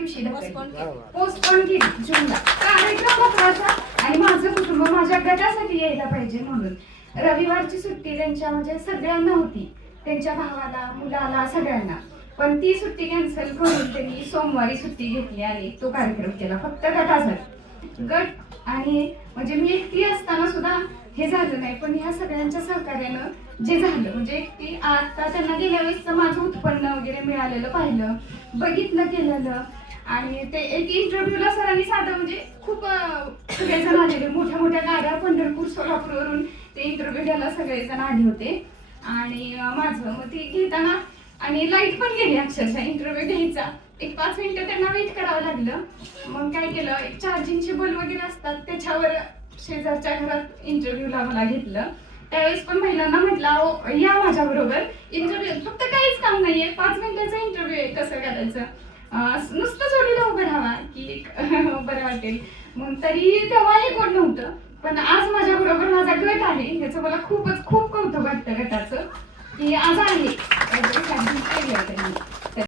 दिवशी पोस्टपोन केली जूनला. कार्यक्रम महत्वाचा आणि माझं कुटुंब माझ्या गटासाठी यायला पाहिजे म्हणून रविवारची सुट्टी त्यांच्या म्हणजे सगळ्यांना होती, त्यांच्या भावाला, मुलाला, सगळ्यांना. पण ती सुट्टी कॅन्सल करून त्यांनी सोमवारी सुट्टी घेतली आणि तो कार्यक्रम केला फक्त गटासाठी. गट आणि म्हणजे मी एकटी असताना सुद्धा हे झालं नाही, पण ह्या सगळ्यांच्या सहकार्यानं जे झालं म्हणजे एकटी आता त्यांना गेल्या वेळेसचं माझं उत्पन्न वगैरे मिळालेलं पाहिलं, बघितलं, केलेलं. आणि ते एक इंटरव्ह्यूला सरांनी साधं म्हणजे खूप सगळेजण आलेले, मोठ्या मोठ्या गाड्या पंढरपूर सोलापूरवरून ते इंटरव्ह्यू घ्यायला सगळेजण आले होते. आणि माझं मग ती घेताना आणि लाईट पण गेली अक्षरशः इंटरव्ह्यू घ्यायचा. एक 5 मिनिटं त्यांना वेट करावं लागलं. मग काय केलं, एक चार्जिंगचे बल्ब वगैरे असतात त्याच्यावर शेजारच्या घरात इंटरव्ह्यूला मला घेतलं. त्यावेळेस पण महिलांना म्हटलं या माझ्या बरोबर इंटरव्ह्यू, फक्त काहीच काम नाहीये, 5 मिनिटाचा इंटरव्ह्यू आहे, कसं करायचं, नुसतं जोडीला उभं राहावा की बरं वाटेल. मग तरी तेव्हाही कोण नव्हतं, पण आज माझ्या बरोबर माझा गट आहे, ह्याचं मला खूप कौतुक वाटतं गटाचं की आज आहे.